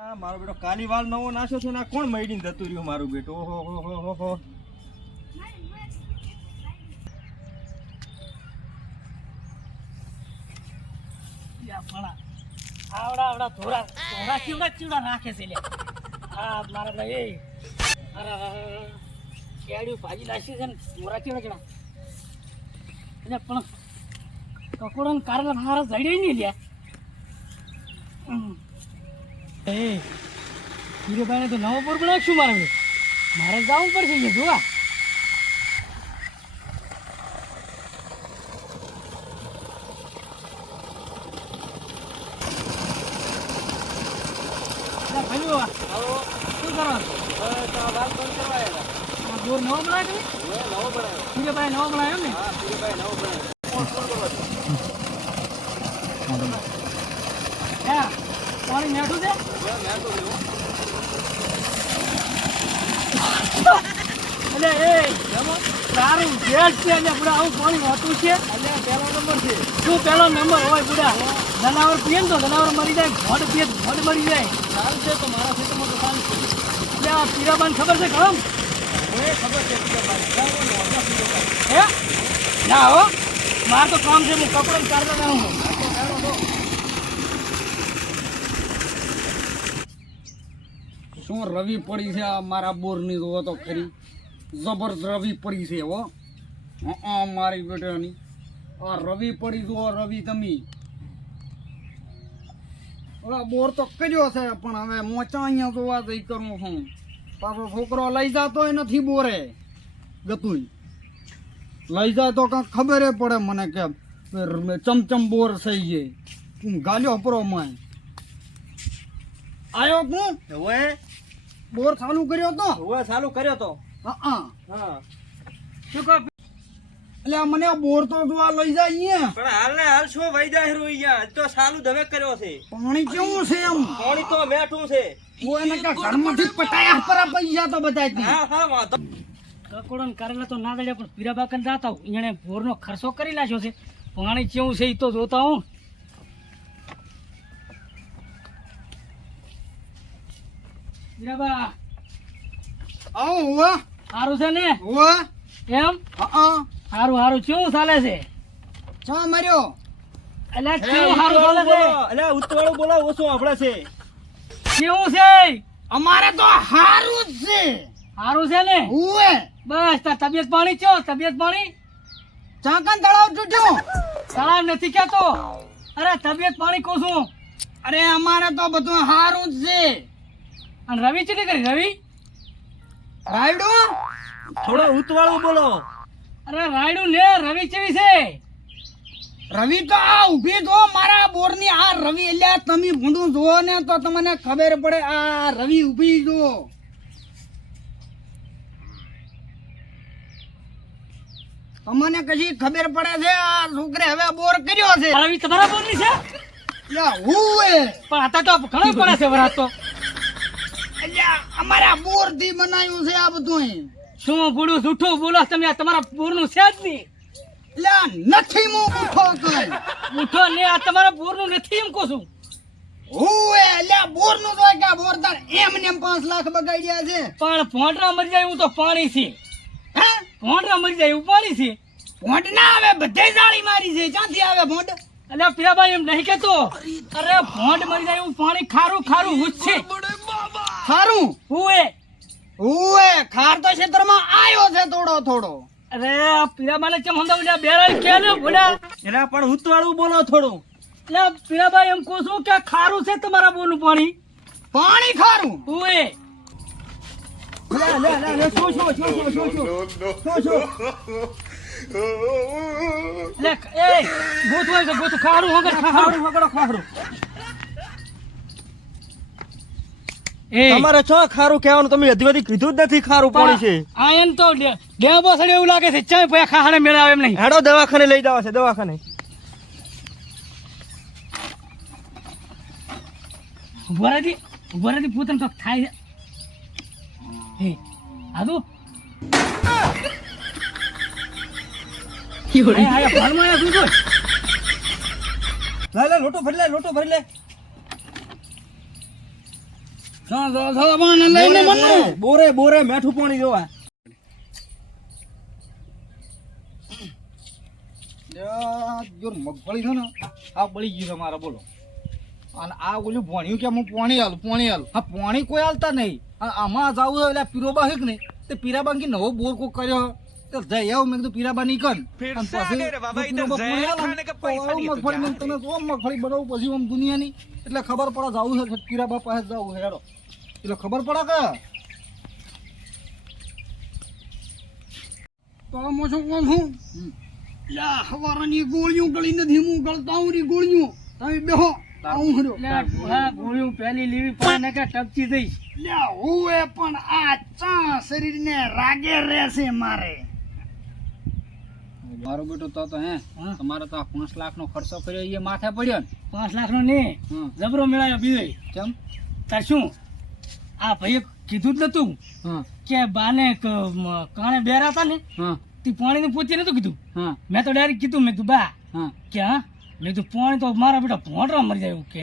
મારો બેટો કાલીવાલ નવો નાખ્યો છે ને કોણ મઈડીને જતું રહ્યું મારું બેટો ઓહો હો હો હો હો આવડા થોડા ચીવડા નાખે છે હા મારા ભાઈ અરે કેડ્યું ભાજી લાગશે છે ને મોરા ચીવડા એટલે પણ કકોડો ને કારણ હારા જડે નહીં લ્યા એ હીરોભાઈને તો નવો બોર બનાવશું મારે જવું પડશે ને જોવા શું કરો બોર નવો બનાવ્યો હીરોભાઈ નવો બનાવ્યો ને હા પાણી મેઠું છે એટલે એ તારું ભેટ છે એટલે બુડા આવું પાણી હોતું છે એટલે પહેલો નંબર છે શું પહેલો નંબર હોય બુડા જનાવર પીએ ને તો જનાવર મરી જાય ભોડ પીએ ભોડ મરી જાય સારું છે તો મારા ખેતરમાં તો સારું છે એટલે આ પીરાબાન ખબર છે ખમ ખબર છે હે ના હો મારે તો કામ છે હું કપડો કાઢતો ના હું શું રવિ પડી છે આ મારા બોરની જોવો તો ખરી જબરજસ્ત રવિ પડી છે હો મારી બેટાની આ રવિ પડી જુઓ રવિ તમે ઓલા બોર તો કર્યો છે પણ હવે મોચા અહીંયા જોવા જઈ કરું છું પાછો છોકરો લઈ જતોય નથી બોરે ગતુંય લઈ જાય તો કાંઈક ખબર પડે મને કે ચમચમ બોર થઈ જાય ગાલ્યો પરો માં આવ્યો હું ઓએ બોર ચાલુ કર્યો તો ઓએ ચાલુ કર્યો તો હા શું કહો એટલે મને આ બોર તો જોવા લઈ જાય અહીંયા પણ હાલ ને હાલ શું વૈદા હેરો અહીંયા તો ચાલુ દવે કર્યો છે પાણી કેવું છે એમ પાણી તો મેઠું છે ઓ એને કે ઘરમાંથી પટાયા પર પૈસા તો બધા હા હા વાંધો કકોડો ને કરેલા તો ના દડ્યા પણ પીરા બાકન જાતા હું એને બોરનો ખર્ચો કરી નાખ્યો છે પાણી કેવું છે એ તો જોતા હું પીરાબા આવો હુવા સારું છે ને હુવા એમ હા સારું કેવું ચાલે છે ચા માર્યો એટલે કેવું સારું ચાલે છે એટલે ઉત્તવાળું બોલો ઓછું આપણે છે કેવું છે અમારે તો હારું જ છે સારું છે ને હુવે બસ તાર તબિયત પાણી ચો તબિયત પાણી ચાકન તળાવ તૂટ્યો તળાવ નથી કેતો અરે તબિયત પાણી કહું છું અરે અમારે તો બધું હારું જ છે અને રવિ ચીટી કરી રવિ રાયડું થોડો ઉત્તવાળું બોલો અરે રાયડું ને રવિ ચેવી છે રવિ તો આ ઊભી જો મારા બોરની આ રવિ એટલે તમે ભૂંડું જુઓ ને તો તમને ખબર પડે આ રવિ ઊભી જો તમને કશી ખબર પડે છે આ છોકરે હવે બોર કર્યો છે રવિ તમારા બોરની છે એટલે હુએ પણ અત્યારે તો ઘણો પડે છે વરાત તો એટલે અમારા બોર થી બનાવ્યું છે આ બધું શું બોલું જૂઠું બોલો તમે આ તમારા બોરનું છે જ નહીં એટલે નથી હું પૂછો કઈ ઉઠો ને આ તમારા બોરનું નથી એમ કહું છું હુએ એટલે બોર નું જોય કે બોર તાર એમ ને 5 લાખ બગાડ્યા છે પણ ભોંડરા મરી જાય એવું તો પાણી છે હે ભોંડરા મરી જાય એવું પાણી છે ભોંડ ના આવે બધે જાળી મારી છે ક્યાંથી આવે ભોંડ એટલે પીરાભાઈ એમ નહીં કેતો અરે ભોંડ મરી જાય એવું પાણી ખારું હુજ છે સારું હુએ હુએ ખાર તો ક્ષેત્રમાં આયો છે થોડો અરે પીરાબાને ચમ હંદા બેરાઈ કે ને ભોડા એટલે પણ ઉત્તવાળું બોલો થોડું એટલે પીરાભાઈ એમ કહું છું કે ખારું છે તમારા બોરનું પાણી પાણી ખારું હુએ લે શું લે એ ગોતું હોય તો ગોતું ખારું વગર ખારું એ તમારે છો ખારું કહેવાનું તમે હજી બધી કીધું જ નથી ખારું પાણી છે આ એમ તો ડેબો સડે એવું લાગે છે ચાય પયા ખાહાડે મેળાવે એમ નહીં હેડો દવાખાને લઈ જવા છે દવાખાને વરાથી પૂતન તો થાય છે હે આદુ આયા ફાર્મમાં આયા તું જોઈ લે લોટો ભરી લે લઈને મને બોરે બોરે મેઠું પાણી જોવા. જો મગફળી છે ને આ બળી ગયું છે મારે બોલો અને આ ઓલું ભણ્યું કે હું પોણી હાલ હા પોણી કોઈ હાલતા નહીં અને આમાં જાવું હોય એટલે પીરોબા છે કે નહીં તે પીરાબા કે નવો બોર કોઈ કર્યો તો જઈ આવ મેં કીધું પીરાબા નહીં કર મગફળી બનાવું પછી આમ દુનિયાની એટલે ખબર પડે જાવું છે પીરાબા પાસે જવું છે હેડો એટલે ખબર પડે કે તો હું શું કહું છું યા હવારાની ગોળીઓ ગળી નથી હું ગળતા હું રી ગોળીઓ તમે બેહો આવું હરો ગોળીઓ પહેલી લેવી પડે ને કે ટપકી જઈશ લ્યા હુએ પણ આ ચા શરીરને રાગે રહેશે મારે મારો બેટો તો હે તમારે તો 5 લાખનો ખર્ચો કર્યો એ માથે પડ્યો ને 5 લાખનો ને જબરો મેળાયો બીજો કેમ તાર શું આ ભાઈએ કીધું જ નતું કે બાને કાણે બેરા હતા ને તી પાણી ની પોતી નતું કીધું મેં તો ડાયરેક્ટ કીધું મેં તું બા કે હા મેં તું પાણી તો મારા બેટા ભોંડરા મરી જાય એવું કે